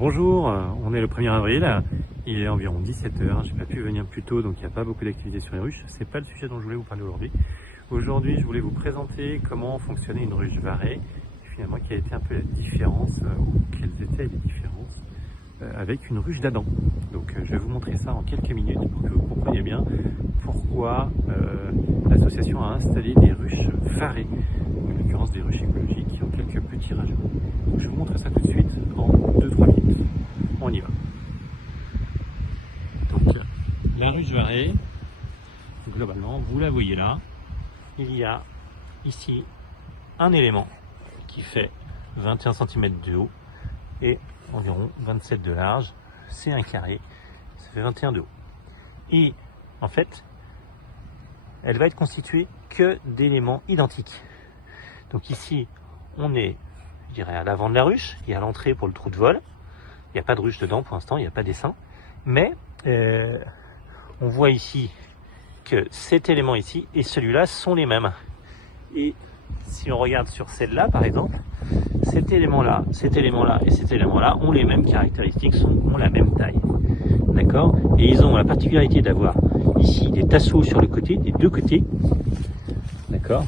Bonjour, on est le 1er avril, il est environ 17h, j'ai pas pu venir plus tôt donc il n'y a pas beaucoup d'activités sur les ruches, c'est pas le sujet dont je voulais vous parler aujourd'hui. Aujourd'hui je voulais vous présenter comment fonctionnait une ruche varée, et finalement quelle était un peu la différence, ou quelles étaient les différences avec une ruche d'Adam. Donc je vais vous montrer ça en quelques minutes pour que vous compreniez bien pourquoi l'association a installé des ruches varées, en l'occurrence des ruches écologiques qui ont quelques petits rajouts. Donc je vous montre ça tout de suite en 2-3 minutes. On y va. Donc la ruche varée, globalement, vous la voyez là, il y a ici un élément qui fait 21 cm de haut et environ 27 de large. C'est un carré, ça fait 21 de haut. Et en fait, elle va être constituée que d'éléments identiques. Donc ici, on est, je dirais, à l'avant de la ruche, il y a l'entrée pour le trou de vol. Il n'y a pas de ruche dedans pour l'instant, il n'y a pas d'essaim. Mais on voit ici que cet élément ici et celui-là sont les mêmes. Et si on regarde sur celle-là, par exemple, cet élément-là et cet élément-là ont les mêmes caractéristiques, ont la même taille. D'accord? Et ils ont la particularité d'avoir ici des tasseaux sur le côté, des deux côtés. D'accord?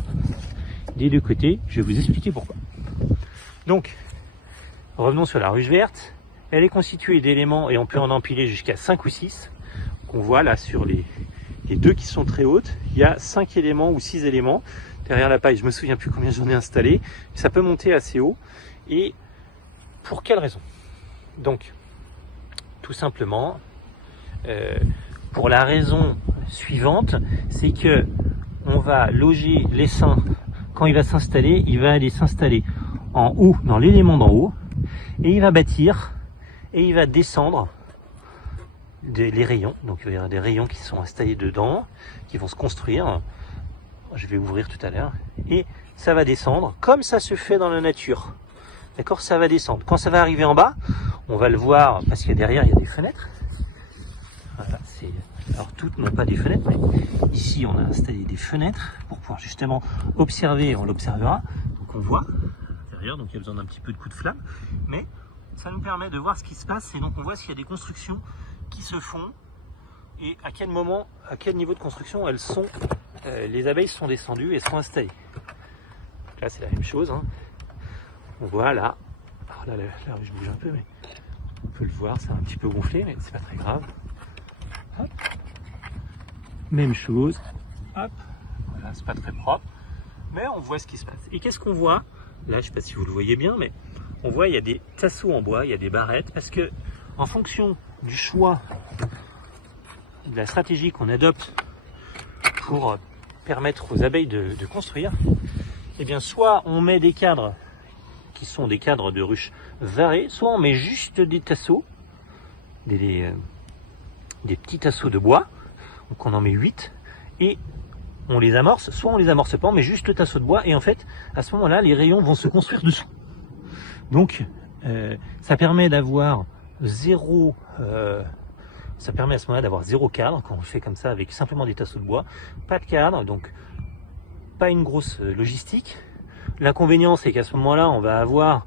Des deux côtés, je vais vous expliquer pourquoi. Donc, revenons sur la ruche verte. Elle est constituée d'éléments, et on peut en empiler jusqu'à 5 ou 6. On voit là sur les deux qui sont très hautes, il y a 5 éléments ou 6 éléments. Derrière la paille, je me souviens plus combien j'en ai installé. Ça peut monter assez haut. Et pour quelle raison? Donc, tout simplement, pour la raison suivante, c'est que on va loger l'essaim. Quand il va s'installer, il va aller s'installer en haut, dans l'élément d'en haut, et il va bâtir, et il va descendre les rayons. Donc il va y avoir des rayons qui sont installés dedans, qui vont se construire. Je vais ouvrir tout à l'heure. Et ça va descendre, comme ça se fait dans la nature. D'accord? Ça va descendre. Quand ça va arriver en bas, on va le voir, parce que derrière, il y a des fenêtres. Voilà, alors toutes n'ont pas des fenêtres, mais ici, on a installé des fenêtres pour pouvoir justement observer, on l'observera. Donc on voit à l'intérieur, donc il y a besoin d'un petit peu de coup de flamme. Mais ça nous permet de voir ce qui se passe, et donc on voit s'il y a des constructions qui se font, et à quel moment, à quel niveau de construction elles sont, les abeilles sont descendues et sont installées. Donc là c'est la même chose, hein. On voit là, alors là la ruche bouge un peu, mais on peut le voir, c'est un petit peu gonflé, mais c'est pas très grave. Hop. Même chose, hop, voilà, c'est pas très propre, mais on voit ce qui se passe. Et qu'est-ce qu'on voit? Là, je sais pas si vous le voyez bien, mais on voit il y a des tasseaux en bois, il y a des barrettes, parce que en fonction du choix, de la stratégie qu'on adopte pour permettre aux abeilles de construire, eh bien soit on met des cadres qui sont des cadres de ruches varées, soit on met juste des tasseaux, des petits tasseaux de bois, donc on en met 8, et on les amorce, soit on les amorce pas, on met juste le tasseau de bois, et en fait, à ce moment-là, les rayons vont se construire dessous. Donc, ça permet d'avoir zéro... ça permet à ce moment-là d'avoir zéro cadre, quand on le fait comme ça, avec simplement des tasseaux de bois. Pas de cadre, donc pas une grosse logistique. L'inconvénient, c'est qu'à ce moment-là, on va avoir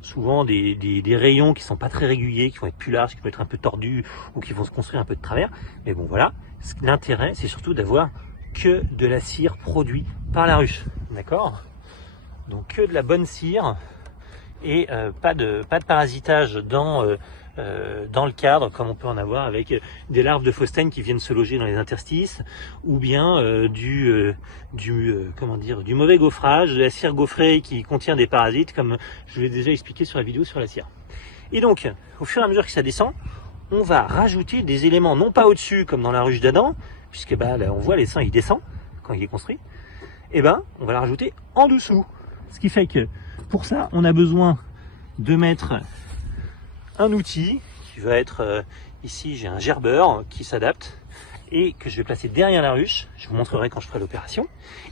souvent des rayons qui sont pas très réguliers, qui vont être plus larges, qui vont être un peu tordus, ou qui vont se construire un peu de travers. Mais bon, voilà. L'intérêt, c'est surtout d'avoir que de la cire produite par la ruche. D'accord? Donc que de la bonne cire, et pas de parasitage dans le cadre, comme on peut en avoir avec des larves de faustène qui viennent se loger dans les interstices, ou bien du mauvais gaufrage, de la cire gaufrée qui contient des parasites, comme je l'ai déjà expliqué sur la vidéo sur la cire. Et donc, au fur et à mesure que ça descend, on va rajouter des éléments, non pas au-dessus comme dans la ruche d'Adam, puisque là, on voit l'essaim il descend quand il est construit, et on va la rajouter en dessous. Ce qui fait que pour ça, on a besoin de mettre un outil qui va être ici, j'ai un gerbeur qui s'adapte et que je vais placer derrière la ruche. Je vous montrerai quand je ferai l'opération.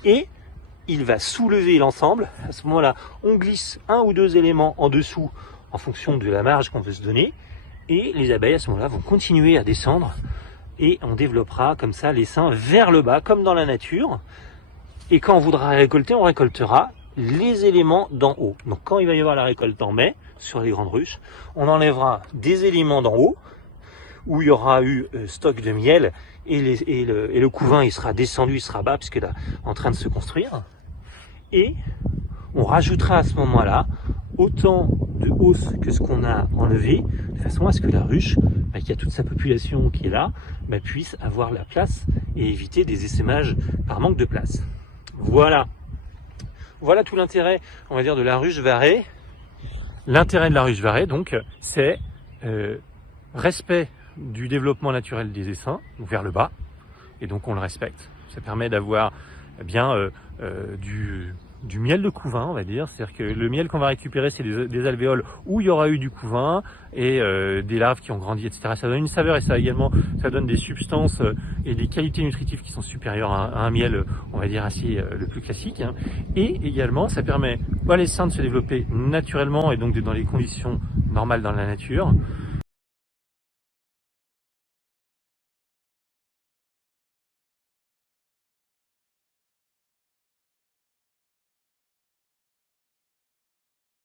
Et il va soulever l'ensemble. À ce moment-là, on glisse un ou deux éléments en dessous en fonction de la marge qu'on veut se donner. Et les abeilles, à ce moment-là, vont continuer à descendre. Et on développera comme ça l'essaim vers le bas, comme dans la nature. Et quand on voudra récolter, on récoltera les éléments d'en haut. Donc quand il va y avoir la récolte en mai, sur les grandes ruches, on enlèvera des éléments d'en haut, où il y aura eu stock de miel, et le couvain il sera descendu, il sera bas, puisqu'il est en train de se construire. Et on rajoutera à ce moment-là autant de hausse que ce qu'on a enlevé, de façon à ce que la ruche, qui a toute sa population qui est là, puisse avoir la place et éviter des essaimages par manque de place. Voilà. Voilà tout l'intérêt, on va dire, de la ruche varée. L'intérêt de la ruche varée, donc, c'est respect du développement naturel des essaims, vers le bas, et donc on le respecte. Ça permet d'avoir du miel de couvain, on va dire. C'est-à-dire que le miel qu'on va récupérer, c'est des alvéoles où il y aura eu du couvain et des larves qui ont grandi, etc. Ça donne une saveur et ça donne des substances et des qualités nutritives qui sont supérieures à un miel, on va dire, ainsi le plus classique. Hein. Et également, ça permet à l'essaim de se développer naturellement et donc dans les conditions normales dans la nature.